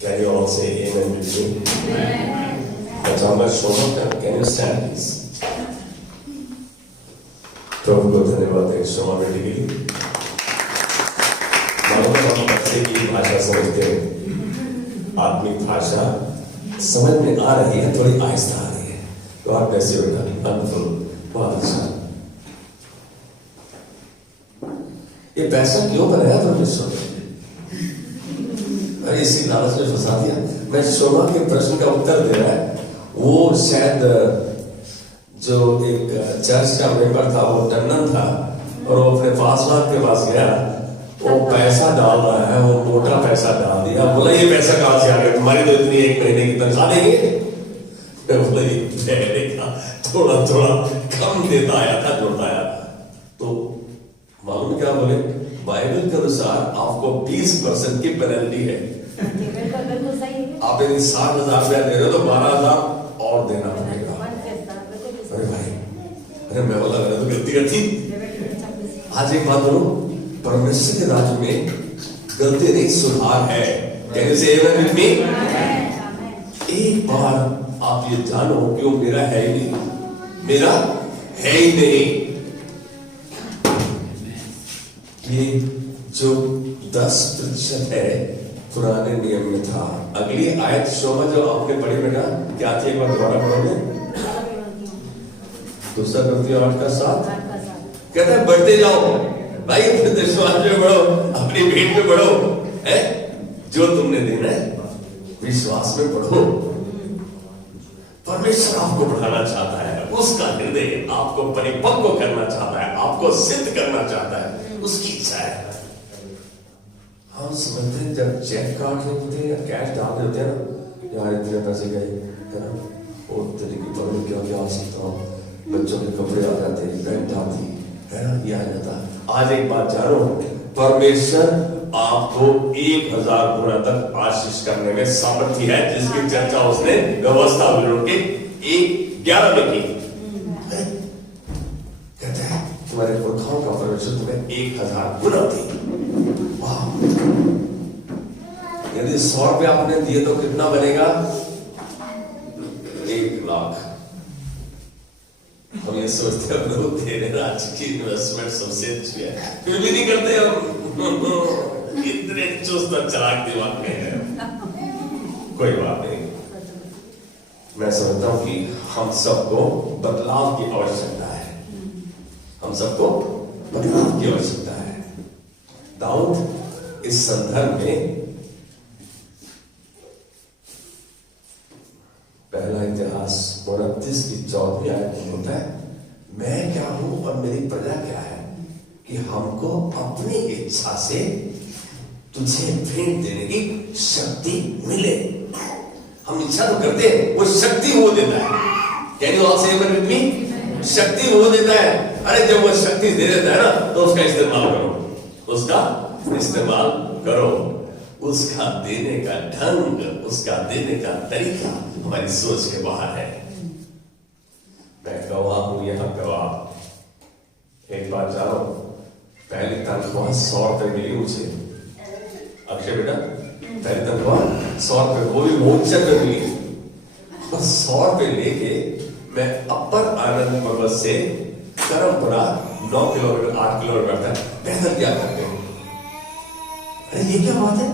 Can you all say amen with me? मैं चाहूंगा शोभा का can you stand please? प्रभु को धन्यवाद दें शोभा बेटी के लिए। मानो हम बच्चे की भाषा समझते हैं, आत्मिक भाषा समझ में आ रही है, थोड़ी आहिस्ता आ रही है। तो आप कैसे होगा? वंडरफुल, बहुत अच्छा। ये पैसा क्यों बनाया परमेश्वर ने? अरे इसी लालच में फंसा दिया। मैं शोभा के प्रश्न का उत्तर दे रहा है। वो शायद जो एक चर्च का मेंबर था, वो टंडन था, और वो अपने पासवान के पास गया, वो पैसा डाल रहा है, वो मोटा पैसा डाल दिया। बोला ये पैसा कहां से आ गया? तुम्हारी तो इतनी एक महीने की तनख्वाह देंगे। बोला ये थोड़ा थोड़ा कम देता आया था, जोड़ता आया था। तो मालूम क्या बोले? बाइबल के अनुसार आपको 20% की पेनल्टी है। आप यदि 60,000 रुपया दे रहे हो तो 12,000 और देना पड़ेगा। अरे भाई, अरे मैं बोला तो गलती कर थी। आज एक बात बोलो, परमेश्वर के राज्य में गलती नहीं, सुधार है। कैसे amen with me? एक बार आप ये जानो कि वो मेरा है ही नहीं, मेरा है ही नहीं। ये जो 10% है पुराने नियम में था। अगली आयत शोभा जो आपने पढ़ी बेटा, क्या थी? एक बार दोबारा पढ़ोगे। दूसरा Corinthians 8:7 कहता है बढ़ते जाओ भाई, अपने विश्वास में बढ़ो, अपनी भेंट में बढ़ो, है जो तुमने देना है विश्वास में बढ़ो। परमेश्वर आपको बढ़ाना चाहता है, उसका हृदय आपको परिपक्व करना चाहता है, आपको सिद्ध करना चाहता है, उसकी इच्छा है। हम समझते हैं जब चेक काट रहे होते हैं या कैश डाल रहे होते हैं ना, यार इतने पैसे गए है ना, और तरीके पर मैं क्या क्या आ सकता हूँ, बच्चों के कपड़े आ जाते हैं, पेंट आती है ना, ये आ जाता। आज एक बात जानो, परमेश्वर आपको 1000 गुना तक आशीष करने में सामर्थ्य है, जिसकी चर्चा उसने व्यवस्था के 1:11 में की। कहते हैं तुम्हारे पुरखाओं का परमेश्वर तुम्हें 1000 गुना दी। यदि 100 रुपये आपने दिए तो कितना बनेगा? 1,00,000। हम ये सोचते हैं लोग तेरे राज्य की इन्वेस्टमेंट सबसे अच्छी है, फिर भी नहीं करते हम। इतने चुस्त चलाक दिमाग में है। कोई बात नहीं, मैं समझता हूं कि हम सबको बदलाव की आवश्यकता है। हम सबको बदलाव की आवश्यकता है। दाऊद इस संदर्भ में पहला इतिहास 29 की 14वीं आयत में होता है, मैं क्या हूं और मेरी प्रजा क्या है कि हमको अपनी इच्छा से तुझे भेंट देने की शक्ति मिले। हम इच्छा तो करते हैं, वो शक्ति वो देता है। कैन यू ऑल से amen with me? शक्ति वो देता है। अरे जब वो शक्ति दे देता है ना, तो उसका इस्तेमाल करो, उसका इस्तेमाल करो। उसका देने का ढंग, उसका देने का तरीका हमारी सोच के बाहर है। मैं गवाह हूं, यहां गवाह। एक बात जानो, पहली तनख्वाह 100 रुपए मिली मुझे। अक्षय बेटा, पहली तनख्वाह 100 रुपए, वो भी मोर्चर में मिली। बस 100 रुपए लेके मैं अपर आनंद पर्वत से करमपुरा 9 किलोमीटर 8 किलोमीटर तक पैदल क्या करते हैं। अरे ये क्या बात है?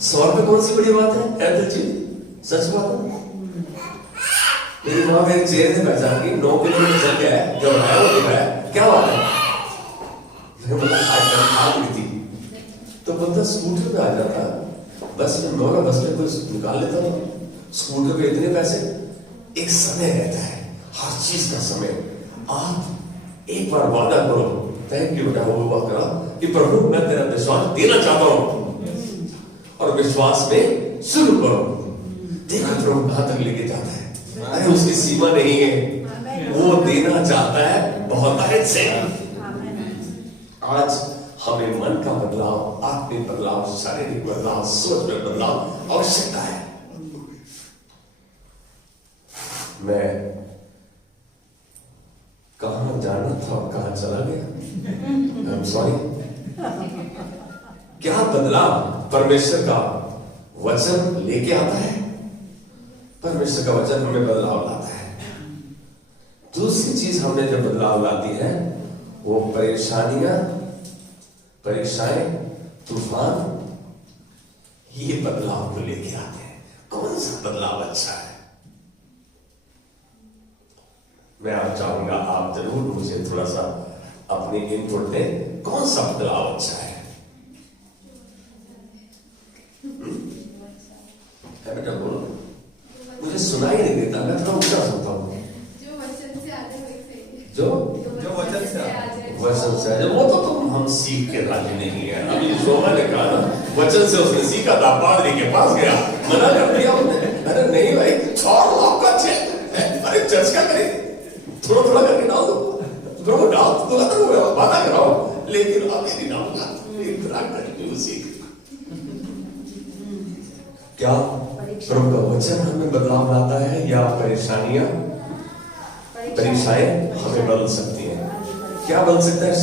100 रुपए कौन सी बड़ी बात है? पैदल चीज सच बात है। मेरी माँ मेरे चेहरे से पहचान की, 9 किलोमीटर चल गया है, जब आया वो दिखाया, क्या बात है? मैं बोला आज तक थी, तो बंदा स्कूटर पे आ जाता, बस में बोला बस में कुछ निकाल लेता हूँ। स्कूटर पे इतने पैसे, एक समय रहता है, हर चीज का समय। आप एक बार वादा करो, थैंक यू बेटा, वो बात करा कि प्रभु मैं तेरा विश्वास देना चाहता हूँ, और विश्वास में शुरू करो। देखो प्रभु कहां तक लेके जाता है। अरे उसकी सीमा नहीं है, वो देना चाहता है बहुत अधिक से। आज हमें मन का बदलाव, आत्मिक बदलाव, शारीरिक बदलाव, सोच में बदलाव आवश्यकता है। मैं कहां जाना था और कहां चला गया, I'm sorry। क्या बदलाव परमेश्वर का वचन लेके आता है, परमेश्वर का वचन हमें बदलाव लाता है। दूसरी चीज हमने जो बदलाव लाती है वो परेशानियां, परीक्षाएं, तूफान, ये बदलाव को लेके आते हैं। कौन सा बदलाव अच्छा है? मैं आप चाहूंगा आप जरूर मुझे थोड़ा सा अपनी इनपुट दें, कौन सा बदलाव अच्छा है? बेटा बोलो, मुझे सुनाई नहीं देता, मैं थोड़ा ऊंचा सुनता हूँ। जो वचन से आते हैं वैसे। जो वचन से आते हैं। वचन से आते, वो तो तुम हम सीख के राजी नहीं है। अभी शोभा ने कहा ना, वचन से उसने सीखा था, पादरी के पास गया, मना कर दिया उसने। अरे नहीं भाई, छोड़ लो आपका चेक, अरे चर्च का करें, थोड़ा थोड़ा करके डाल दो, प्रभु डाल तो बाधा कराओ, लेकिन अभी नहीं डालूंगा, इतना करके सीख। क्या प्रभु का वचन हमें बदलाव लाता है या परेशानियां, परीक्षाएं हमें बदल सकती हैं? क्या बदल सकता है?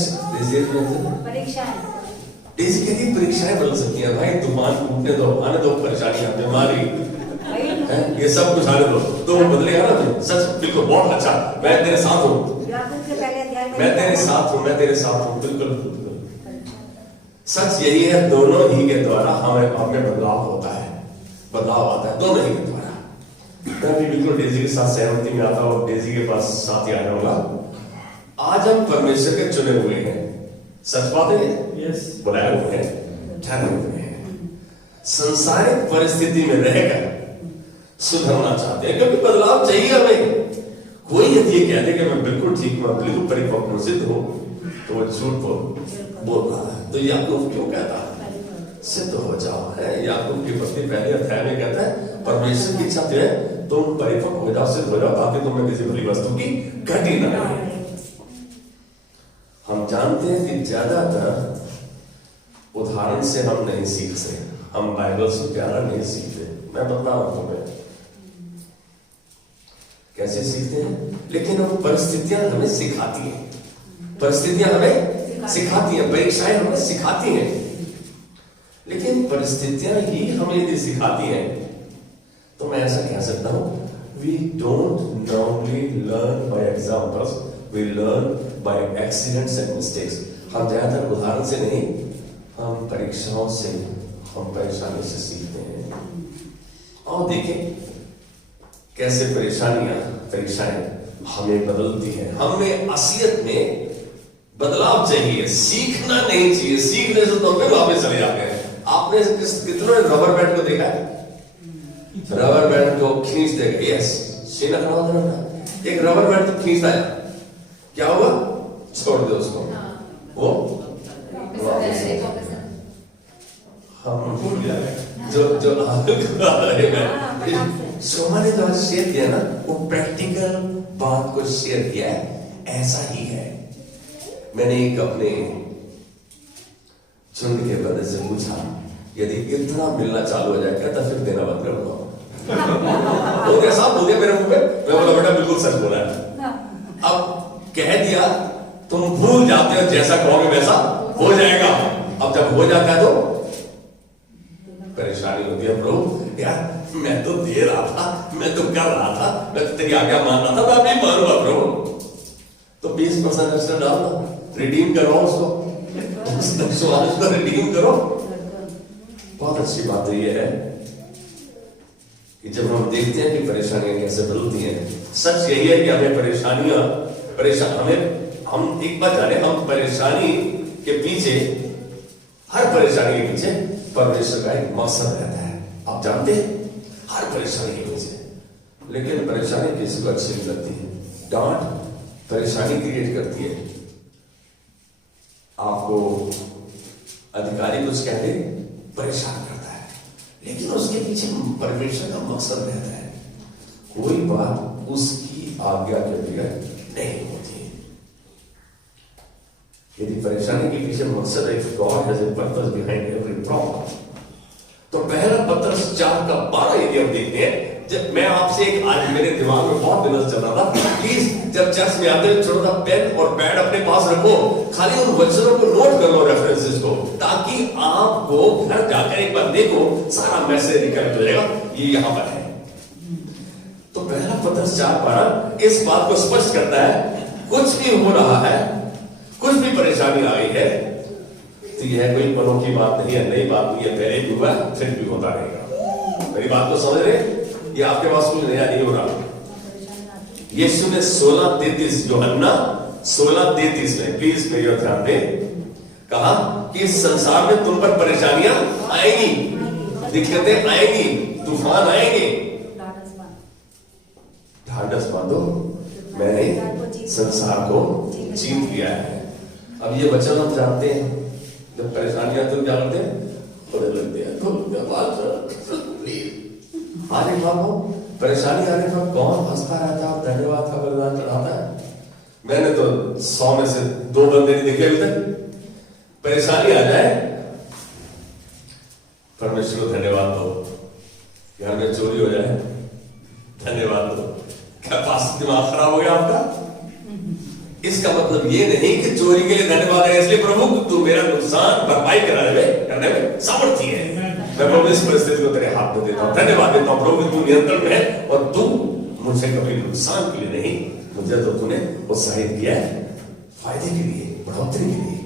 परीक्षाएं बदल सकती हैं। भाई तूफान टूटने दो, आने दो, परेशानियां, बीमारी, ये सब कुछ आने दो, तो वो बदलेगा ना। तो सच बिल्कुल बहुत अच्छा, मैं तेरे साथ हूँ, मैं तेरे साथ हूँ, मैं तेरे साथ हूँ, बिल्कुल। सच यही है, दोनों ही के द्वारा हमें बदलाव होता है, बदलाव आता है दोनों ही के द्वारा। मैं भी बिल्कुल डेजी के साथ सहमति में आता हूँ, डेजी के पास साथ ही आने वाला। आज हम परमेश्वर के चुने हुए हैं, सच बात है, यस, बुलाए हुए हैं, ठहरे हुए हैं, संसारिक परिस्थिति में रहकर सुधरना चाहते हैं, क्योंकि बदलाव चाहिए हमें। कोई यदि ये कहते कि मैं बिल्कुल ठीक हूं, बिल्कुल परिपक्व सिद्ध हूं, तो वो झूठ बोल रहा है। तो याकूब क्यों कहता है सिद्ध हो जाओ? है याकूब की पत्री पहले अध्याय में कहता है परमेश्वर की इच्छा है तुम परिपक्व हो जाओ, सिद्ध हो जाओ, ताकि तुम्हें किसी बुरी वस्तु की घटी न रहे। हम जानते हैं कि ज्यादातर उदाहरण से हम नहीं सीखते, हम बाइबल से प्यारा नहीं सीखते। मैं बता रहा हूं तुम्हें कैसे सीखते हैं, लेकिन हम परिस्थितियां हमें सिखाती हैं, परिस्थितियां हमें सिखाती हैं, परीक्षाएं हमें सिखाती हैं। लेकिन परिस्थितियां ही हमें यदि सिखाती हैं तो मैं ऐसा कह सकता हूं, we don't normally learn by examples, we learn by accidents and mistakes. हम ज्यादातर उदाहरण से नहीं, हम परीक्षाओं से, हम परेशानी से सीखते हैं। और देखें कैसे परीक्षाएं हमें बदलती हैं। हमें असलियत में बदलाव चाहिए, सीखना नहीं चाहिए। सीखने से तो फिर वापस चले जाते हैं। आपने कितनों ने रबर बैंड को देखा है? रबर बैंड को खींच देगा, यस, सीना खड़ा होता है, एक रबर बैंड तो खींचता है, क्या हुआ? छोड़ दो उसको, वो हम जो सोमा ने जो शेयर किया ना, वो प्रैक्टिकल बात को शेयर किया है। ऐसा ही है। मैंने एक अपने झुंड के बंदे से पूछा, यदि इतना मिलना चालू हो जाए क्या, तो फिर देना बंद कर दो। वो कैसा बोल दिया मेरे मुंह पे, मैं बोला बेटा बिल्कुल सच बोला है। अब कह दिया, तुम भूल जाते हो, जैसा कहोगे वैसा हो जाएगा। अब जब हो जाता है तो परेशानी होती है, प्रभु यार मैं तो दे रहा था, मैं तो कर रहा था, मैं तो तेरी आज्ञा मान रहा था, मैं अभी मानूंगा प्रभु। तो 20% एक्स्ट्रा डालना, रिडीम करो उसको रिडीम करो। बहुत अच्छी बात तो ये है कि जब हम देखते हैं कि परेशानियां कैसे बदलती हैं, सच यही है कि हमें हम एक बात जाने, हम परेशानी के पीछे, हर परेशानी के पीछे परमेश्वर का एक मकसद रहता है। आप जानते हैं, हर परेशानी के पीछे। लेकिन परेशानी किसी को अच्छी नहीं लगती है। डांट परेशानी क्रिएट करती है। आपको अधिकारी कुछ कह दे, परेशान करता है, लेकिन उसके पीछे परमेश्वर का मकसद रहता है। कोई बात उसकी आज्ञा के बगैर नहीं होती। यदि परेशानी के पीछे मकसद है, God has a purpose behind every problem, तो पहला पत्रस 4:12 यदि हम देखते हैं, जब मैं आपसे एक आज मेरे दिमाग में बहुत दिनों से चल रहा था, प्लीज जब चर्च में आते हो छोटा सा पेन और पैड अपने पास रखो, खाली उन वचनों को नोट कर लो, रेफरेंसेस को, ताकि आपको घर जाकर एक बार देखो सारा मैसेज रिकलेक्ट हो जाएगा, ये यहां पर है। तो पहला पत्रस 4:12 इस बात को स्पष्ट करता है, कुछ भी हो रहा है, कुछ भी परेशानी आ गई है, तो यह कोई पलों की बात नहीं है, नई बात नहीं है, पहले भी हुआ फिर भी होता रहेगा। मेरी बात को समझ रहे? ये आपके पास कुछ नया नहीं हो रहा। यीशु ने 16:33 यूहन्ना 16:33 में, प्लीज मेरी ओर ध्यान दें, कहा कि इस संसार में तुम पर परेशानियां आएंगी, दिक्कतें आएंगी, तूफान आएंगे, ढांढस बांधो, मैंने संसार को जीत लिया है। अब ये वचन हम जानते हैं, जब परेशानियां तुम क्या करते हैं, थोड़े लगते हैं, अरे बाबू परेशानी आने पर कौन हंसता रहता है, धन्यवाद का बलिदान चढ़ाता है? मैंने तो 100 में से 2 बंदे नहीं देखे अभी तक। परेशानी आ जाए, परमेश्वर को धन्यवाद दो। घर में चोरी हो जाए, धन्यवाद दो। क्या पास दिमाग खराब हो गया आपका? इसका मतलब ये नहीं कि चोरी के लिए धन्यवाद है, इसलिए प्रभु तू मेरा नुकसान भरपाई करने में सामर्थ्य है, मैं प्रभु इस परिस्थिति को तेरे हाथ में देता हूं, धन्यवाद देता हूं प्रभु, तू नियंत्रण में है और तू मुझे कभी नुकसान के लिए नहीं, मुझे तो तूने उत्साहित किया है फायदे के लिए, बढ़ोतरी के लिए।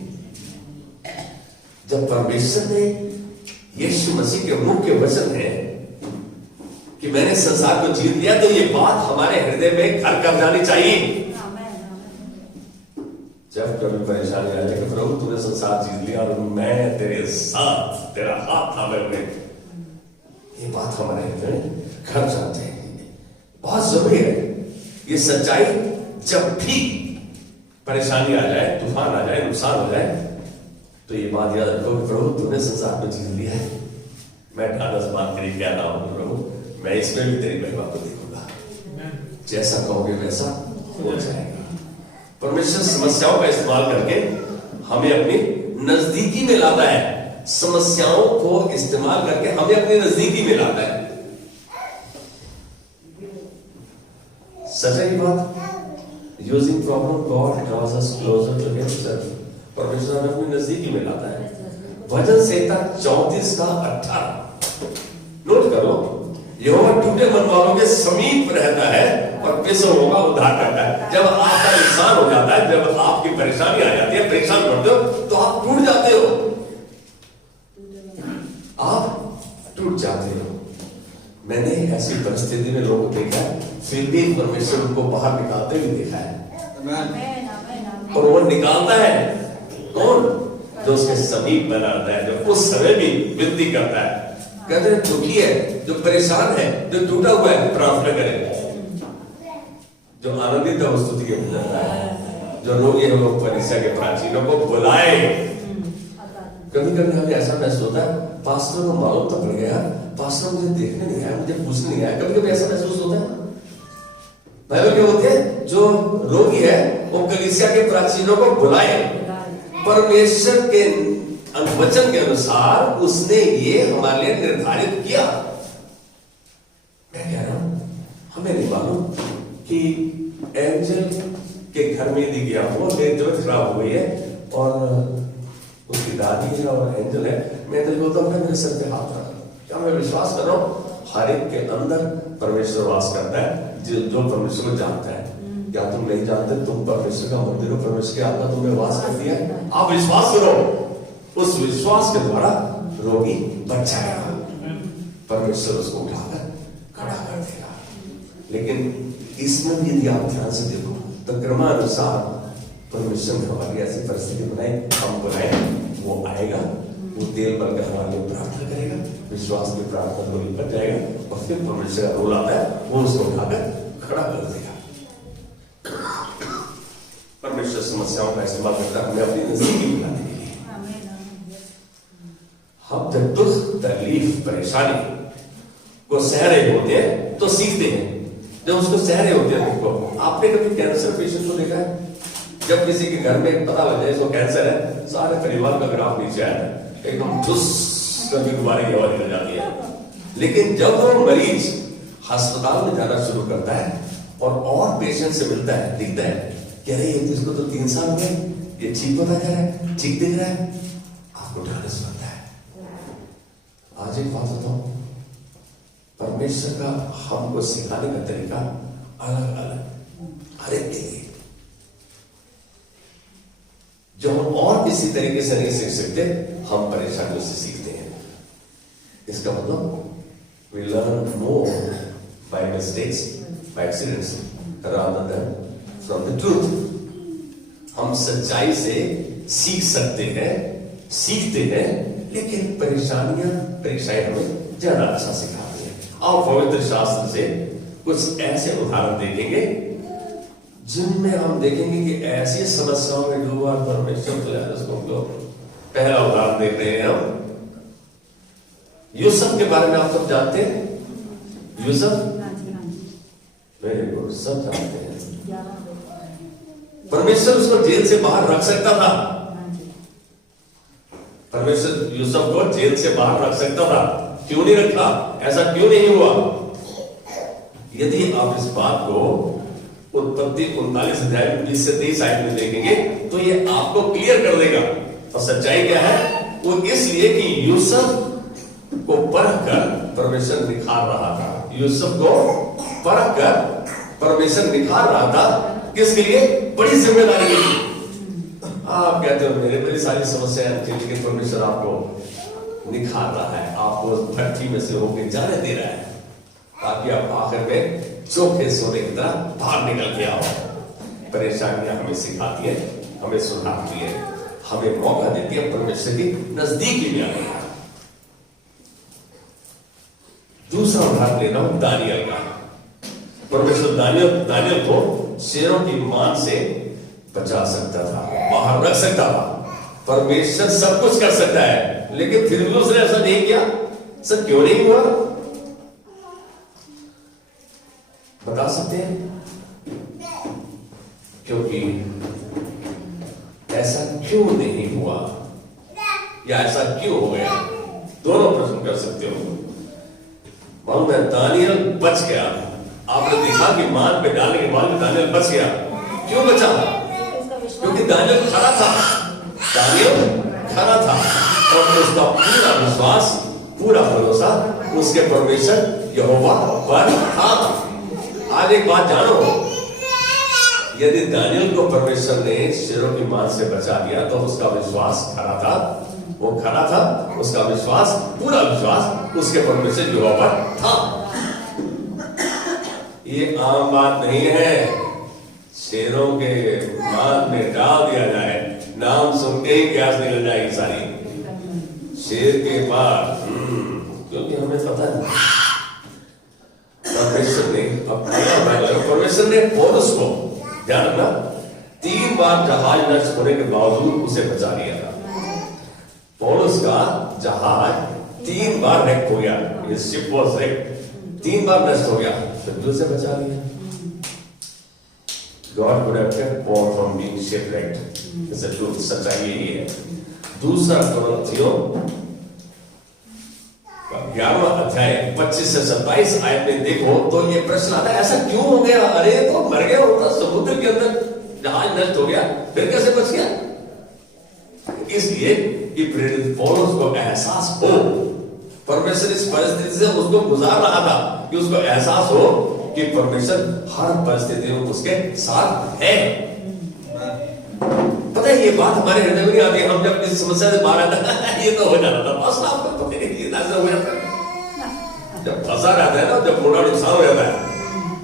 जब परमेश्वर ने यीशु मसीह के मुंह के वचन है कि मैंने संसार को जीत लिया, तो ये बात हमारे हृदय में घर कर जानी चाहिए। जब कभी परेशानी आ जाए कि प्रभु तूने संसार जीत लिया और मैं तेरे साथ, तेरा हाथ थामे हुए, ये बात हमारे हृदय में घर जाते हैं, बहुत जरूरी है ये सच्चाई। जब भी परेशानी आ जाए, तूफान आ जाए, नुकसान हो जाए, तो ये बात याद रखो कि प्रभु तूने संसार को जीत लिया है, मैं ढांढस बांध के कह रहा हूं प्रभु, मैं इसमें भी तेरी महिमा को देखूंगा, जैसा कहोगे वैसा हो जाएगा। परमेश्वर समस्याओं का इस्तेमाल करके हमें अपनी नजदीकी में लाता है, समस्याओं को इस्तेमाल करके हमें अपनी नजदीकी में लाता है। सच है ये बात, using problem God draws us closer to himself, परमेश्वर हमें अपनी नजदीकी में लाता है। भजन संहिता 34:18 नोट करो, यहोवा टूटे मन वालों के समीप रहता है और बेसरों का उद्धार करता है। जब आपका नुकसान हो जाता है, जब आपकी परेशानी आ जाती है, परेशान करते हो, तो आप टूट जाते हो, आप टूट जाते हो। मैंने ऐसी परिस्थिति में लोगों को देखा है, फिर भी परमेश्वर उनको बाहर निकालते हुए देखा है। और वो निकालता है कौन? जो उसके समीप बना रहता है, जो उस समय भी विनती करता है, कहते हैं दुखी है, जो परेशान है, जो टूटा हुआ है, प्रार्थना करें। जो आनंदित है वो स्तुति के जाता है, जो रोगी है वो परीक्षा के प्राचीनों को बुलाए। कभी कभी हमें ऐसा महसूस होता है, पास्टर को मालूम तो पड़ गया, पास्टर मुझे देखने नहीं आया, मुझे पूछने नहीं आया, कभी कभी ऐसा महसूस होता है। बाइबल क्या होती है, जो रोगी है वो कलीसिया के प्राचीनों को बुलाए। परमेश्वर के वचन के अनुसार उसने ये हमारे लिए निर्धारित किया। मैं कह रहा हूं, हमें नहीं मालूम कि एंजल के घर में यदि गया वो मेरी तबीयत खराब हो गई है और उसकी दादी है और एंजल है, मैं तो बोलता हूं मेरे सर पे हाथ रखा। क्या मैं विश्वास कर रहा हूं हर एक के अंदर परमेश्वर वास करता है, जो परमेश्वर को जानता है। क्या तुम नहीं जानते तुम परमेश्वर का मंदिर हो, परमेश्वर की आत्मा तुम्हें वास करती है? आप विश्वास करो, उस विश्वास के द्वारा रोगी बच जाएगा, परमेश्वर उसको उठाकर खड़ा कर देगा। लेकिन इसमें भी यदि आप ध्यान से देखो तो क्रमानुसार परमेश्वर ने हमारी ऐसी परिस्थिति बनाई, हम बनाए, वो आएगा, वो तेल बनकर हमारे लिए प्रार्थना करेगा, विश्वास की प्रार्थना रोगी बच जाएगा और फिर परमेश्वर का रोल आता है, वो उसको उठाकर खड़ा कर देगा। परमेश्वर समस्याओं का इस्तेमाल करता है हमें अपनी नजदीकी बनाने के लिए। हम जब दुख, तकलीफ, परेशानी को सह रहे होते हैं तो सीखते हैं। जब उसको सह रहे होते हैं, देखो आपने कभी कैंसर पेशेंट को देखा है? जब किसी के घर में पता लग जाए इसको कैंसर है, सारे परिवार का ग्राफ नीचे आया है, एकदम ठुस करके गुब्बारे की आवाज निकल जाती है। लेकिन जब वो मरीज अस्पताल में जाना शुरू करता है और पेशेंट से मिलता है, दिखता है कि अरे ये इसको तो 3 साल हो गए, ये ठीक होता जा रहा है, ठीक दिख रहा है, आपको ढालस बनता है। आज एक बात बताऊं, परमेश्वर का हमको सिखाने का तरीका अलग अलग हर एक के लिए, जो हम और किसी तरीके से नहीं सीख सकते, हम परेशानियों से सीखते हैं। इसका मतलब we learn more by mistakes, by accidents, rather than from the truth. हम सच्चाई से सीख सकते हैं, सीखते हैं, लेकिन परीक्षाएं हमें ज्यादा अच्छा सिखाती हैं। और पवित्र शास्त्र से कुछ ऐसे उदाहरण देखेंगे जिनमें हम देखेंगे कि ऐसी समस्याओं में डूबा परमेश्वर को पहला उदाहरण देख रहे हैं हम यूसुफ के बारे में। आप सब जानते हैं यूसुफ? वेरी गुड, सब जानते हैं। परमेश्वर उसको जेल से बाहर रख सकता था, परमेश्वर यूसुफ को जेल से बाहर रख सकता था, क्यों नहीं रखा? ऐसा क्यों नहीं हुआ? यदि आप इस बात को उत्पत्ति 39 अध्याय 20 से 23 आयत में देखेंगे तो ये आपको क्लियर कर देगा। और सच्चाई क्या है? वो इसलिए कि यूसुफ को परख कर परमेश्वर निखार रहा था। यूसुफ को परख कर परमेश्वर निखार रहा था। किसके लिए? बड़ी जिम्मेदारी के लिए। आप कहते हो मेरे बड़ी सारी समस्याएं, लेकिन परमेश्वर आपको निखार रहा है, आपको भट्टी में से होकर जाने दे रहा है, ताकि आप आखिर में चोखे सोने की तरह बाहर निकल के आओ। परेशानियां हमें सिखाती है, हमें सुधारती है, हमें मौका देती है परमेश्वर की नजदीकी में आने का। दूसरा उदाहरण ले रहा हूं दानियल का। परमेश्वर दानियल को शेरों की मान से बचा सकता था, बाहर रख सकता था। परमेश्वर सब कुछ कर सकता है, लेकिन फिर भी उसने ऐसा नहीं किया। सर क्यों नहीं हुआ? बता सकते हैं? क्योंकि ऐसा क्यों नहीं हुआ या ऐसा क्यों हो गया? दोनों प्रश्न कर सकते हो। मालूम है दानियल बच गया। आपने देखा कि मान पे डालने के बाद दानियल बच गया। क्यों बचा? क्योंकि दानियल खड़ा था, दानियल खड़ा था और उसका पूरा विश्वास, पूरा भरोसा उसके परमेश्वर यहोवा पर था। आज एक बात जानो, यदि दानियल को परमेश्वर ने शेरों की मान से बचा दिया तो उसका विश्वास खड़ा था, वो खड़ा था, उसका विश्वास, पूरा विश्वास उसके परमेश्वर यहोवा पर था। ये आम बात नहीं है शेरों के मान में डाल दिया जाए, नाम सुन के ही गैस निकल जाएगी सारी। शेर के पास क्योंकि हमें पता है परमेश्वर ने पौलुस को, ध्यान रखना, 3 बार जहाज नष्ट होने के बावजूद उसे बचा लिया था। पौलुस का जहाज 3 बार रेक हो गया, ये शिप वाज रेक, 3 बार नष्ट हो गया, फिर उसे बचा लिया। God would have kept Paul from being shipwrecked. It's the truth, सच्चाई यही है। दूसरा कुरिन्थियों 11वां अध्याय 25 से 27 आयत में देखो तो ये प्रश्न आता है, ऐसा क्यों हो गया? अरे तो मर गया होता, समुद्र के अंदर जहाज नष्ट हो गया, फिर कैसे बच गया? इसलिए कि प्रेरित पौलुस को एहसास हो, परमेश्वर इस परिस्थिति से उसको गुजार रहा था कि उसको एहसास हो कि परमेश्वर हर परिस्थिति में उसके साथ है। पता है ये बात हमारे हृदय में नहीं आती। हम जब किसी समस्या से बाहर आता है ये तो हो जाता था, बस आपको पता नहीं ऐसा हो जाता है। जब फंसा रहता है ना, जब थोड़ा नुकसान हो जाता है,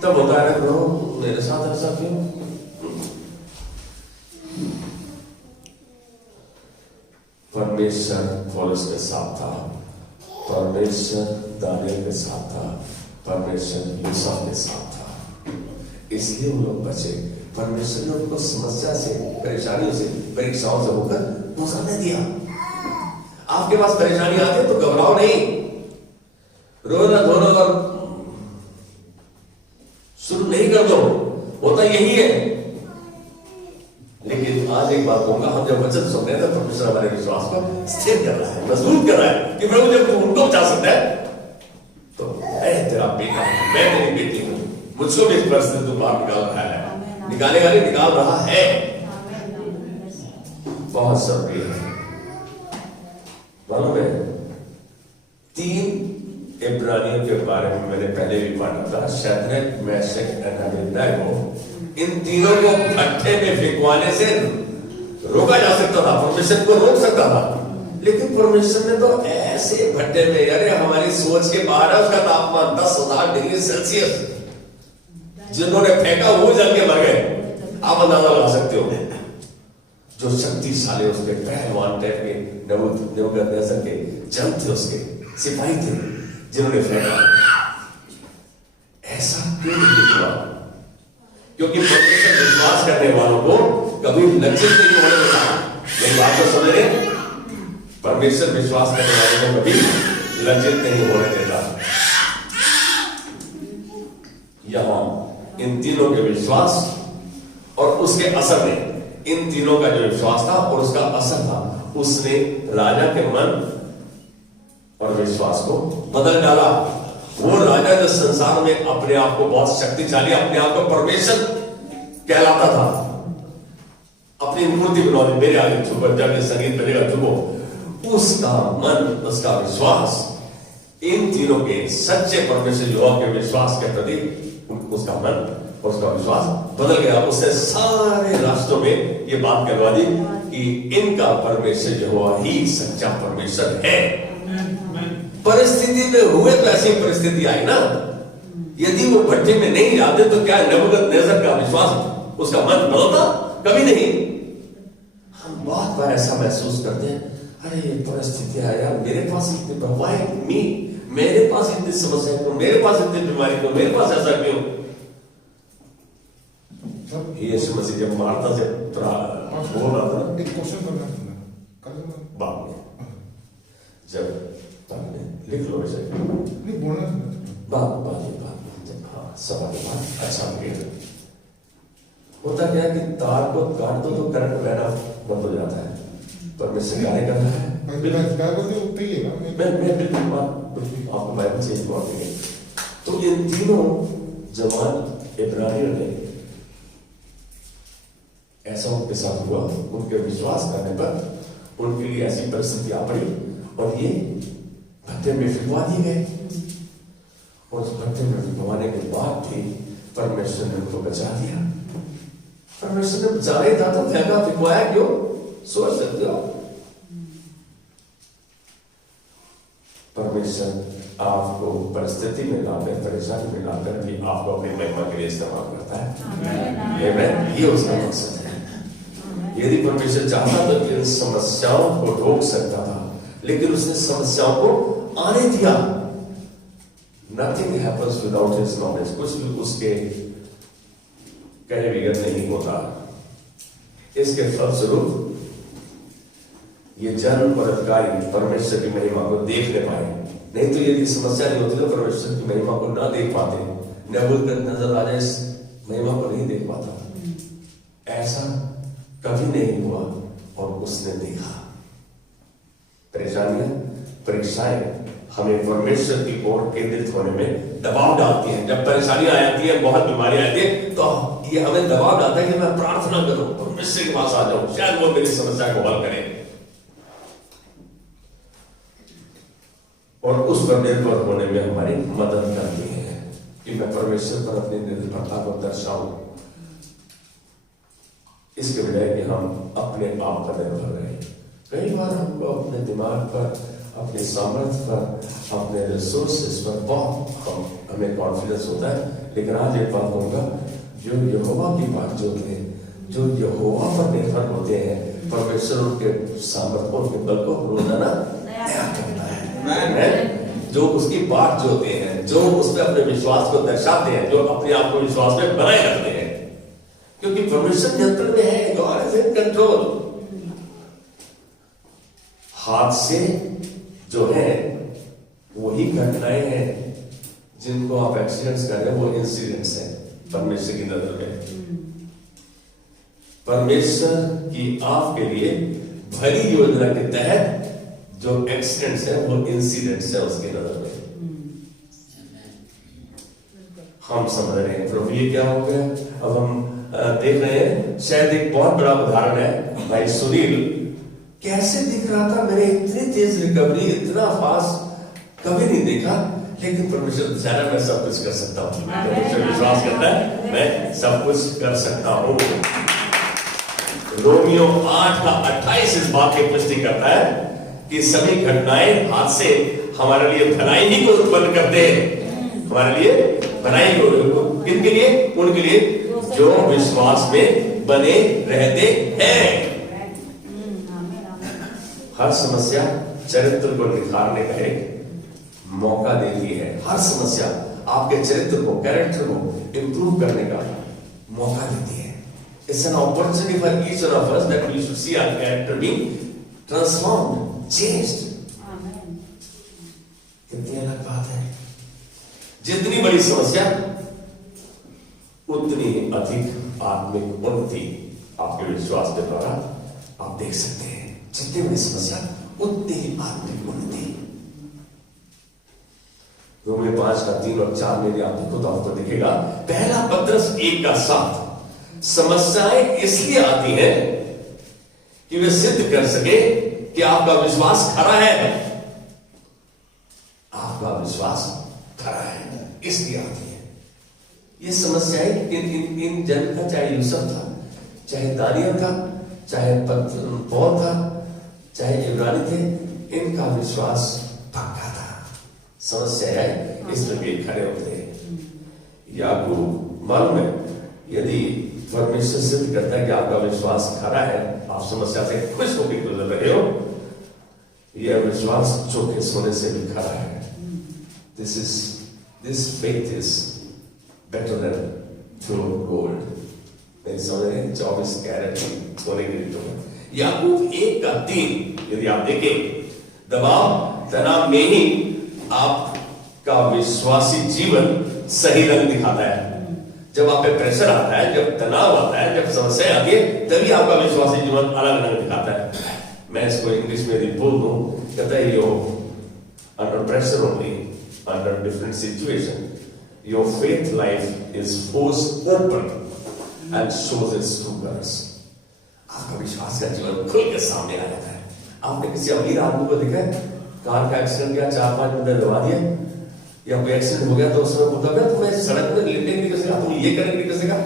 तब होता है ना मेरे साथ ऐसा क्यों? परमेश्वर पौलुस के साथ था, परमेश्वर दानियल के साथ था, परमेश्वर यूसुफ के साथ था, इसलिए वो लोग बचे। परमेश्वर ने उनको समस्या से, परेशानियों से, परीक्षाओं से होकर गुजरने दिया। आपके पास परेशानी आती है तो घबराओ नहीं, रोना धोना और शुरू नहीं कर दो, होता यही है। लेकिन आज एक बात कहूंगा, हम जब वचन सुनते हैं तो परमेश्वर हमारे विश्वास को स्थिर कर रहा है, मजबूत कर रहा है कि प्रभु जब तू उनको बचा सकता है तो तेरा बेटा हूं, मैं तेरी बेटी हूं, मुझको भी इस परिस्थिति से बाहर निकाल रहा है, निकालेगा नहीं, निकाल रहा है। बहुत जरूरी है। मालूम है 3 इब्रानियों के बारे में मैंने पहले भी पढ़ा था, शद्रक, मेशक और अबेदनगो, इन तीनों को भट्ठे में फेंकवाने से रोका जा सकता था, परमेश्वर को रोक सकता था, लेकिन परमेश्वर ने तो ऐसे भट्टे में, यार हमारी सोच के बाहर है, उसका तापमान 10,000 डिग्री सेल्सियस, जिन्होंने फेंका वो जल के मर गए। आप अंदाजा लगा सकते हो, जो शक्तिशाली उसके पहलवान टाइप के नबूकदनेस्सर के जन थे, उसके सिपाही थे जिन्होंने फेंका। ऐसा क्यों नहीं हुआ? क्योंकि परमेश्वर विश्वास करने वालों को कभी लज्जित नहीं होने देता। मेरी बात को समझ रहे? परमेश्वर विश्वास करने वालों को कभी लज्जित नहीं होने देता। यहां इन तीनों के विश्वास और उसके असर ने, इन तीनों का जो विश्वास था और उसका असर था, उसने राजा के मन और विश्वास को बदल डाला। वो राजा जो संसार में अपने आप को बहुत शक्तिशाली, अपने आप को परमेश्वर कहलाता था, अपनी मूर्ति बना ली, मेरे आगे झुको, जब ये संगीत बजेगा झुको, उसका मन, उसका विश्वास, इन तीनों के सच्चे परमेश्वर यहोवा के विश्वास के प्रति उसका मन और उसका विश्वास बदल गया। उसने सारे राष्ट्रों में ये बात कहलवा दी कि इनका परमेश्वर यहोवा ही सच्चा परमेश्वर है। परिस्थिति में हुए तो ऐसी परिस्थिति आई ना, यदि वो भट्टी में नहीं जाते तो क्या नबूकदनेस्सर का विश्वास, उसका मन बदलता? कभी नहीं। हम बहुत बार ऐसा महसूस करते हैं, अरे ये परिस्थिति है यार, मेरे पास इतनी प्रवाह मी, मेरे पास इतनी समस्या क्यों, मेरे पास इतनी बीमारी क्यों, मेरे पास ऐसा क्यों? यीशु मसीह जब मार्था से बोल रहा था, एक क्वेश्चन करना बाप ने जब लिख लो वैसे नहीं बोलना बात हाँ सवाल बात अच्छा लगे। होता क्या है कि तार को काट दो तो करंट बहना बंद हो जाता है, परमेश्वर कार्य कर रहा है। मैं बिल्कुल आपको बाइबल से बात करें तो इन तीनों जवान इब्रानियों ने ऐसा उनके साथ हुआ, उनके विश्वास करने पर उनके लिए ऐसी परिस्थिति आ पड़ी और ये भट्टे में फिकवा दिए गए। और उस भट्टे में फिकवाने के बाद भी परमेश्वर ने उनको बचा दिया। परमेश्वर ने बचा ही था तो फेंका, फिकवाया क्यों? सोच सकते हो? परमेश्वर आपको परिस्थिति में लाकर, परेशानी में लाकर भी आपको अपनी महिमा के लिए इस्तेमाल करता है। ये उसका मकसद है। यदि परमेश्वर चाहता तो इन समस्याओं को रोक सकता था, लेकिन उसने समस्याओं को आने दिया। Nothing happens without his knowledge. कुछ भी उसके कहे बगैर नहीं होता। इसके फलस्वरूप ये जन और अधिकारी परमेश्वर की महिमा को देख ले पाए। नहीं तो यदि समस्या नहीं होती तो परमेश्वर की महिमा को ना देख पाते। नबूकदनेस्सर राजा इस महिमा को नहीं देख पाता। ऐसा कभी नहीं हुआ और उसने देखा। परेशानियां, परीक्षाएं हमें परमेश्वर की ओर केंद्रित होने में दबाव डालती हैं। जब परेशानियां आती है, बहुत बीमारियां आती है, तो ये हमें दबाव डालता है कि मैं प्रार्थना करूं, परमेश्वर के पास आ जाऊं, शायद वो मेरी समस्या को हल करे। और उस पर निर्भर होने में हमारी मदद करती है कि मैं परमेश्वर पर अपनी निर्भरता को दर्शाऊं, इसके बजाय कि हम अपने आप पर निर्भर रहे। कई बार हमको अपने दिमाग पर, अपने सामर्थ्य पर, अपने रिसोर्सेस पर बहुत हमें कॉन्फिडेंस होता है। लेकिन आज एक बात कहूंगा, जो यहोवा की बात जोते हैं, जो यहोवा पर निर्भर होते हैं, परमेश्वर उनके सामर्थ्य, उनके बल को रोजाना नया करता है। जो उसकी बात जोते हैं, जो उसमें अपने विश्वास को दर्शाते हैं, जो अपने आप को विश्वास में बनाए रखते हैं, क्योंकि परमेश्वर नियंत्रण में है। God is in control. हादसे जो है वही घटनाएं हैं जिनको आप एक्सीडेंट्स कर रहे हैं, वो इंसिडेंट्स हैं परमेश्वर की नजर में। परमेश्वर की आपके लिए भली योजना के तहत जो एक्सीडेंट्स हैं वो इंसिडेंट्स हैं उसकी नजर में। हम समझ रहे हैं प्रभु ये क्या हो गया। अब हम देख रहे हैं, शायद एक बहुत बड़ा उदाहरण है। भाई सुनील कैसे दिख रहा था, मैंने इतनी तेज रिकवरी, इतना फास्ट कभी नहीं देखा, लेकिन परमेश्वर बेचारा मैं सब कुछ कर सकता हूँ। परमेश्वर विश्वास करता है मैं सब कुछ कर सकता हूँ। रोमियो 8:28 इस बात की पुष्टि करता है कि सभी घटनाएं हाथ से हमारे लिए भलाई ही को उत्पन्न करते हैं, हमारे लिए भलाई को। किनके लिए? उनके लिए जो विश्वास में बने रहते हैं। हर समस्या चरित्र को निखारने का एक मौका देती है। हर समस्या आपके चरित्र को, कैरेक्टर को इंप्रूव करने का मौका देती है। It's an opportunity for each one of us that we should see our character being transformed, changed. कितनी अलग बात है। जितनी बड़ी समस्या उतनी अधिक आत्मिक उन्नति आपके विश्वास के द्वारा आप देख सकते हैं। जितनी बड़ी समस्या उतनी ही आत्मिक उन्नति। रोमियो 5:3 और 4 में भी आप देखो तो आपको दिखेगा। पहला पत्रस 1:7 समस्याएं इसलिए आती हैं कि वे सिद्ध कर सके कि आपका विश्वास खरा है। आपका विश्वास खरा है इसलिए आती है ये समस्याएं। इन जन का, चाहे यूसुफ था, चाहे दानियल था, चाहे पौल था, चाहे इब्रानी थे, इनका विश्वास पक्का था। समस्याएं इसलिए खड़े होते हैं। याकूब मालूम है, यदि परमेश्वर सिद्ध करता है कि आपका विश्वास खरा है, आप समस्या से खुश होकर गुजर रहे हो, यह विश्वास चोखे सोने से भी खरा है। This faith is better than pure gold. मेरी समझ रहे हैं, 24 कैरेट सोने के लिए तो। याकूब 1:3 यदि आप देखें, दबाव तनाव में ही आपका विश्वासी जीवन सही रंग दिखाता है। जब आप पे प्रेशर आता है, जब तनाव आता है, जब समस्या आती है, तभी आपका विश्वासी जीवन अलग रंग दिखाता है। मैं इसको इंग्लिश में यदि बोल दूं, कहता है यो under pressure only, under different situation, your faith life is forced open and shows its true colors. आपका विश्वास का जीवन खुल के सामने आ जाता है। आपने किसी अमीर आदमी को देखा है, कार का एक्सीडेंट किया, 4-5 बंदे दबा दिए, या कोई एक्सीडेंट हो गया तो उसमें बोलता है तुम्हें सड़क में लेटने नहीं कर सका, तुम ये करने नहीं कर सका।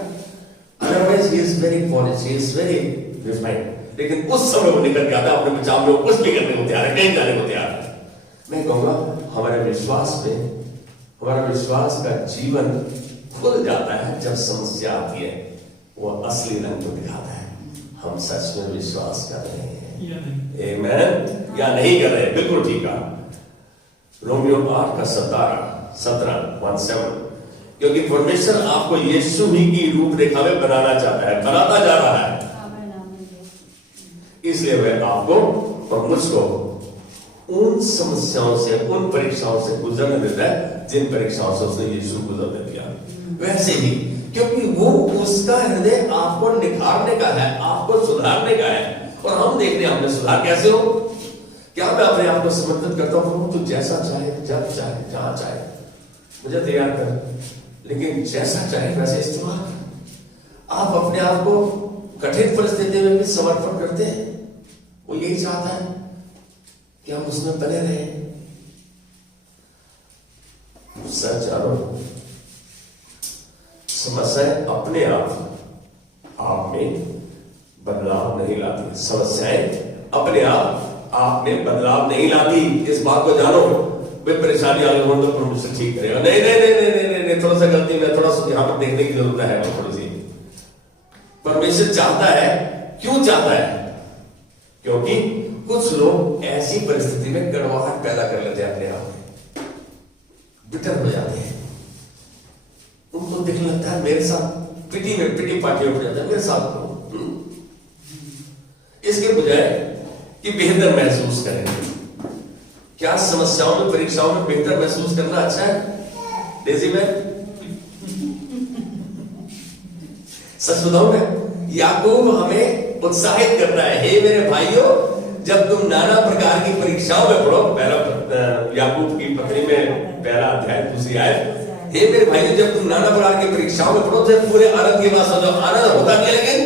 Otherwise he is very polished, he is very refined, लेकिन उस समय वो निकल के आता है अपने बचाव में, कुछ भी करने को तैयार है, कहीं जाने को तैयार है। मैं कहूंगा हमारे विश्वास में, हमारा विश्वास का जीवन खुल जाता है जब समस्या आती है, वो असली रंग को दिखाता है। हम सच में विश्वास कर रहे हैं आमेन या नहीं कर रहे? बिल्कुल ठीक है। रोमियो 8:17 क्योंकि परमेश्वर आपको यीशु ही की रूपरेखा में बनाना चाहता है, बनाता जा रहा है। इसलिए वह आपको और मुझको उन समस्याओं से, उन परीक्षाओं से गुजरने देता है जिन परीक्षाओं से उसने यीशु गुजरने दिया। वैसे ही क्योंकि वो उसका हृदय आपको निखारने का है, आपको सुधारने का है। और हम देख रहे हैं हमने सुधार कैसे हो। क्या मैं अपने आप को समर्पित करता हूं, तू जैसा चाहे, जब चाहे, जहां चाहे मुझे तैयार कर, लेकिन जैसा चाहे वैसे इस्तेमाल कर। आप अपने आप को कठिन परिस्थिति में भी समर्पण करते हैं। वो यही चाहता है कि हम उसमें बने रहे। सच जानो, समस्याएं अपने आप में बदलाव नहीं लाती। समस्याएं अपने आप में बदलाव नहीं लाती। इस बात को जानो। वे परेशानी आगे हो तो परमेश्वर ठीक करेगा। नहीं नहीं नहीं नहीं नहीं नहीं, थोड़ा सा गलती में, थोड़ा सा यहाँ पर देखने की जरूरत है। थोड़ी सी परमेश्वर चाहता है। क्यों चाहता है? क्योंकि कुछ लोग ऐसी परिस्थिति में कड़वाहट पैदा कर लेते हैं, अपने आप में बिटर हो जाते हैं। उनको दिखने लगता है मेरे साथ पिटी पार्टी हो जाता है, मेरे साथ को। इसके बजाय कि बेहतर महसूस करें। क्या समस्याओं में, परीक्षाओं में बेहतर महसूस करना अच्छा है? डेजी में सच बताऊं मैं, याकूब हमें उत्साहित करता है। हे मेरे भाइयों, जब तुम नाना प्रकार की परीक्षाओं में पढ़ो, पहला याकूब की पत्री में पहला अध्याय 2 आयत, हे मेरे भाई, जब तुम नाना प्रकार की परीक्षाओं में पढ़ो तो पूरे आनंद की बात समझो। आनंद होता नहीं, लेकिन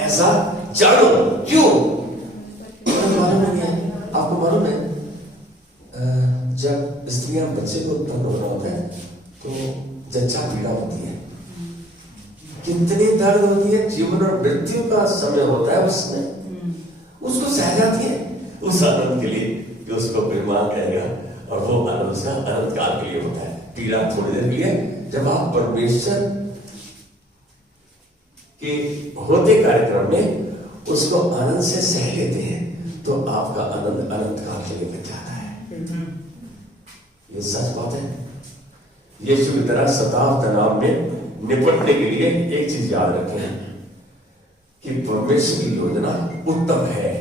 ऐसा जानो क्यों मालूम नहीं है। आपको मालूम है जब स्त्रियां बच्चे को उत्पन्न हो रहा होता है तो जच्चा पीड़ा होती है, कितनी दर्द होती है, जीवन और मृत्यु का समय होता है, उसमें उसको सह जाती है उस आनंद के लिए कि उसको कोई मां कहेगा, और वो आनंद उसका अनंत काल के लिए होता है। पीड़ा थोड़ी देर के लिए, जब आप परमेश्वर के होते कार्यक्रम में उसको आनंद से सह लेते हैं तो आपका आनंद अनंत काल के लिए बच जाता है। ये सच बात है। यीशु की तरह सताव तनाव में निपटने के लिए एक चीज याद रखें कि परमेश्वर की योजना उत्तम है।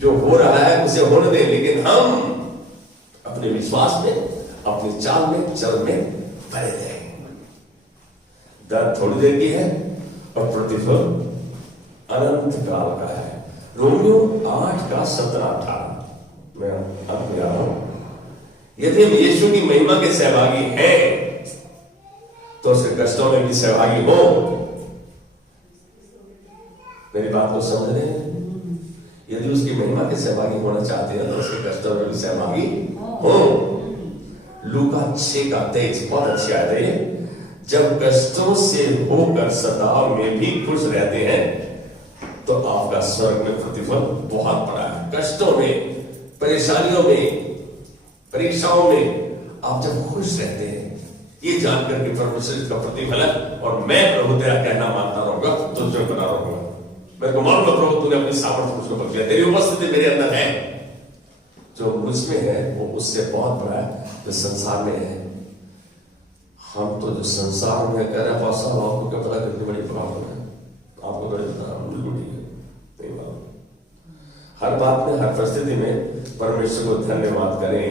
जो हो रहा है उसे होने दें, लेकिन हम अपने विश्वास में, अपनी चाल में, चल में बने रहें। दर्द थोड़ी देर की है और प्रतिफल अनंत काल का है। रोमियो 8:17-18 मैं अब आ रहा हूं। यदि हम यीशु की महिमा के सहभागी हैं तो उसके कष्टों में भी सहभागी हो। मेरी बात को समझ रहे हैं? यदि उसकी महिमा के सहभागी होना चाहते हैं तो उसके कष्टों में भी सहभागी हो। लूका 6:23 बहुत अच्छी आयत है ये। जब कष्टों से होकर सताव में भी खुश रहते हैं तो आपका स्वर्ग में प्रतिफल बहुत बड़ा है। कष्टों में, परेशानियों में, परीक्षाओं में आप जब खुश रहते हैं, ये जानकर के परमेश्वर का प्रतिफल है, और मैं प्रभु तेरा कहना मानता रहूंगा, तुझे बना रहूंगा। मेरे को मालूम है प्रभु तूने अपनी सामर्थ्य मुझको बख्श दिया, तेरी उपस्थिति मेरे अंदर है। जो मुझ में है वो उससे बहुत बड़ा है जो संसार में है। हम तो जो संसार में कर रहे हैं, आपको क्या पता कितनी बड़ी प्रॉब्लम है। आपको बड़े बिल्कुल ठीक है, नहीं मालूम। हर बात में, हर परिस्थिति में परमेश्वर को धन्यवाद करें।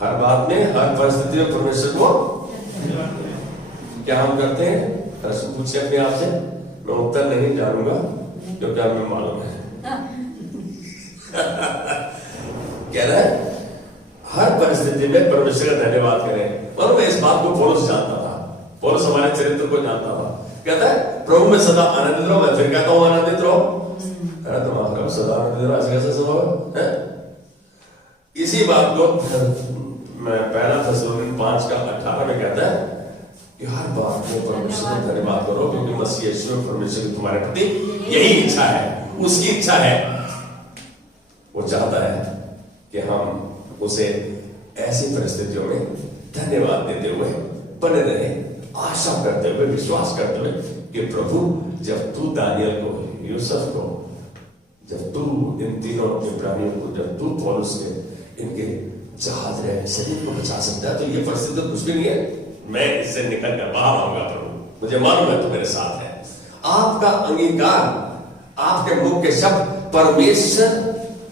हर बात में, हर परिस्थिति में परमेश्वर को क्या हम करते हैं? प्रश्न पूछे अपने आप से, मैं उत्तर नहीं जानूंगा क्योंकि हमें मालूम है। कह रहा है हर परिस्थिति में परमेश्वर का धन्यवाद करें। और मैं इस बात को पौलुस जानता था। पौलुस हमारे चरित्र को जानता था। कहता है प्रभु में सदा आनंदित रहो। मैं फिर कहता हूं आनंदित रहो। तुम्हारा सदा आनंदित रहो, कैसे संभव है? इसी बात को मैं पहला थिस्सलुनीक 5:18 में कहता है कि हर बात में परमेश्वर का धन्यवाद करो क्योंकि मसीह यीशु में परमेश्वर की तुम्हारे प्रति यही इच्छा है, उसकी इच्छा है। वो चाहता है कि हम उसे ऐसी परिस्थितियों में धन्यवाद देते हुए बने रहे, आशा करते हुए, विश्वास करते हुए कि प्रभु जब तू दानियल को, यूसुफ को, जब तू इन तीनों इब्रानियों को, जब तू पौलुस के इनके जहाज रहे शरीर को बचा सकता है तो ये परिस्थिति तो कुछ भी नहीं है। मैं इससे निकल कर बाहर आऊंगा प्रभु, मुझे मालूम है तू मेरे साथ है। आपका अंगीकार, आपके मुख के शब्द परमेश्वर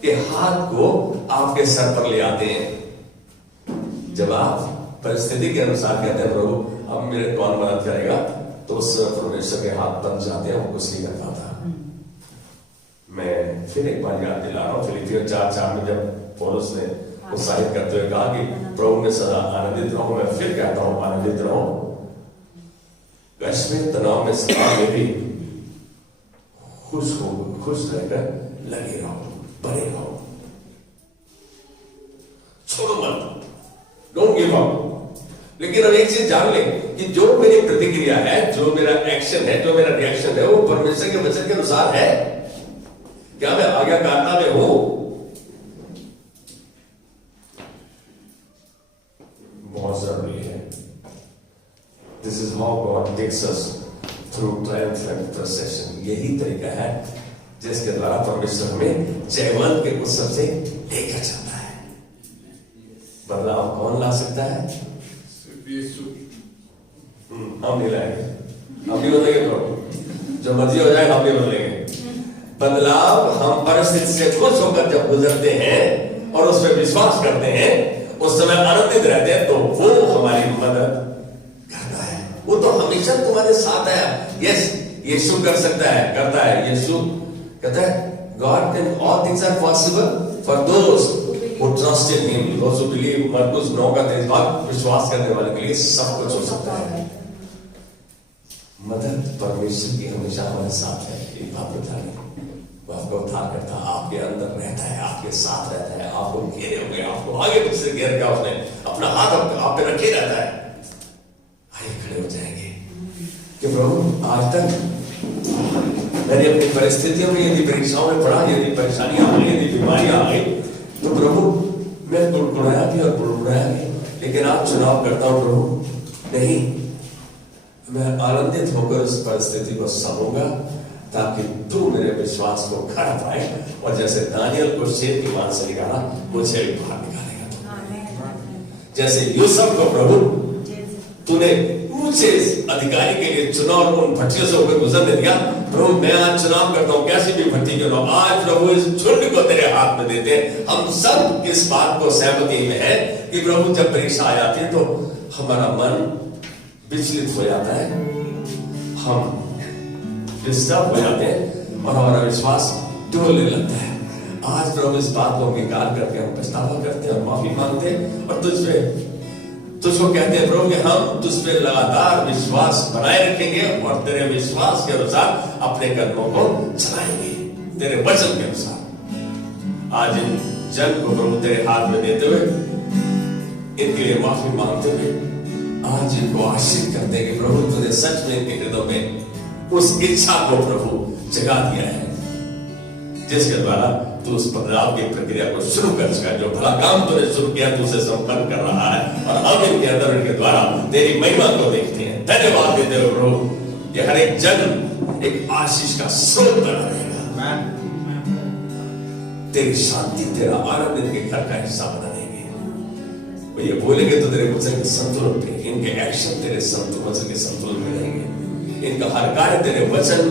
के हाथ को आपके सर पर ले आते हैं। जब आप परिस्थिति के अनुसार कहते हैं प्रभु अब मेरे कौन मदद करेगा, तो उस परमेश्वर के हाथ बन जाते हैं, वो कुछ नहीं कर पाता। मैं फिर एक बार याद दिला रहा हूं, फिलिपियों 4:4 में जब पौलुस ने उत्साहित करते हुए कहा कि प्रभु में सदा आनंदित रहो। मैं फिर कहता हूं आनंदित रहो। कष्ट में, तनाव में, सताव में भी खुश रहकर लगे रहो, बने रहो, छोड़ो मत, डोंट गिव अप। लेकिन अब एक चीज जान ले कि जो मेरी प्रतिक्रिया है, जो मेरा एक्शन है, जो मेरा रिएक्शन है, वो परमेश्वर के वचन के अनुसार है। क्या मैं आज्ञाकारिता में हूं? बहुत जरूरी है। This is how God takes us through triumphant procession. यही तरीका है जिसके द्वारा परमेश्वर हमें जयवंत के उत्सव से लेकर चलता है। बदलाव कौन ला सकता है? हम नहीं लाएंगे, हम नहीं बदलेंगे। तो जो मर्जी हो जाए हम नहीं बदलेंगे। बदलाव हम परिस्थिति से खुश होकर जब गुजरते हैं और उस पर विश्वास करते हैं, उस समय आनंदित रहते हैं, तो वो हमारी मदद करता है। वो तो हमेशा तुम्हारे साथ है। यस, यीशु कर सकता है, करता है। यीशु कहता है God can all things are possible for those who trust trust in him, those who believe, मरकुस 9 का 23 भाग, विश्वास करने वाले के लिए सब कुछ हो सकता है। मदद परमेश्वर की हमेशा हमारे साथ है। एक बात बता दें, वो आपको उद्धार करता है, आपके अंदर रहता है, आपके साथ रहता है, आपको घेरे हुए, आपको आगे पीछे घेर के उसने अपना हाथ आप पे रखे रहता है। आइए खड़े हो जाएंगे कि प्रभु आज तक मैंने अपनी परिस्थितियों में यदि परीक्षाओं में पड़ा, यदि परेशानियां आ गई, यदि बीमारियां आ गई, तो प्रभु मैं गुड़गुड़ाया भी और बुड़बुड़ाया भी, लेकिन आप चुनाव करता हूं प्रभु नहीं, मैं आनंदित होकर उस परिस्थिति को सहूंगा ताकि तू मेरे विश्वास को खड़ा पाए, और जैसे दानियल को शेर की मान से निकाला, मुझे भी बाहर निकालेगा। जैसे यूसुफ को प्रभु तूने ऊंचे अधिकारी के लिए चुना और उन भट्टियों से होकर गुजरने दिया, प्रभु मैं आज चुनाव करता हूं, कैसी भी भट्टी क्यों ना हो, आज प्रभु इस झुंड को तेरे हाथ में देते। हम सब इस बात को सहमति में है कि प्रभु जब परीक्षा आ जाती है तो हमारा मन विचलित हो जाता है, हम डिस्टर्ब हो जाते हैं और हमारा विश्वास डोलने लगता है। आज प्रभु इस बात को अंगीकार करके हम पछतावा करते हैं और माफी मांगते हैं और तुझको कहते हैं प्रभु कि हम तुझ पे लगातार विश्वास बनाए रखेंगे और तेरे विश्वास के अनुसार अपने कदमों को चलाएंगे, तेरे वचन के अनुसार। आज इन जन को प्रभु तेरे हाथ में देते हुए, इनके लिए माफी मांगते हुए, आज इनको आशीर्वाद करते हैं कि प्रभु तूने सच में इनके हृदय में उस इच्छा को प्रभु जगा दिया है जिसके द्वारा तू उस बदलाव की प्रक्रिया को शुरू कर चुका है। जो भला काम तूने शुरू किया तू उसे संपन्न कर रहा है और हम इनके अंदर इनके द्वारा तेरी महिमा को देखते हैं। धन्यवाद देते हुए प्रभु ये हर एक जन एक आशीष का स्रोत बना रहेगा, तेरी शांति तेरा आनंद इनके घर का हिस्सा बना देंगे। वो ये बोलेंगे तो तेरे वचन के संतुलन पे, इनके एक्शन तेरे वचन के संतुलन में रहेंगे, इनका हर कार्य तेरे वचन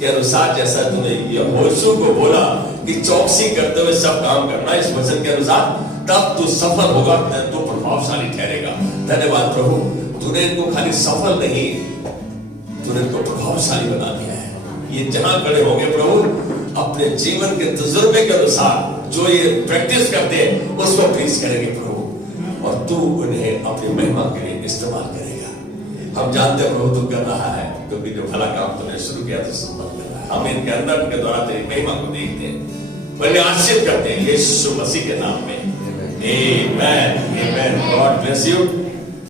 के अनुसार, जैसा तूने यहोशू को बोला कि चौकसी करते हुए सब काम करना इस वचन के अनुसार, तब तू सफल होगा, तू प्रभावशाली ठहरेगा। धन्यवाद प्रभु, तूने इनको खाली सफल नहीं, तूने इनको प्रभावशाली बना दिया है। ये जहां खड़े होंगे प्रभु अपने जीवन के तजुर्बे के अनुसार जो ये प्रैक्टिस करते हैं उसको प्लीज करेंगे प्रभु, और तू उन्हें अपनी महिमा के लिए इस्तेमाल करेगा। हम जानते हैं प्रभु तू कर रहा है, क्योंकि जो भला काम तूने शुरू किया तो संपन्न कर रहा है। हम इनके अंदर के द्वारा तेरी महिमा को देखते हैं, बड़े आशीष करते हैं यीशु मसीह के नाम में। Amen, amen. God bless you.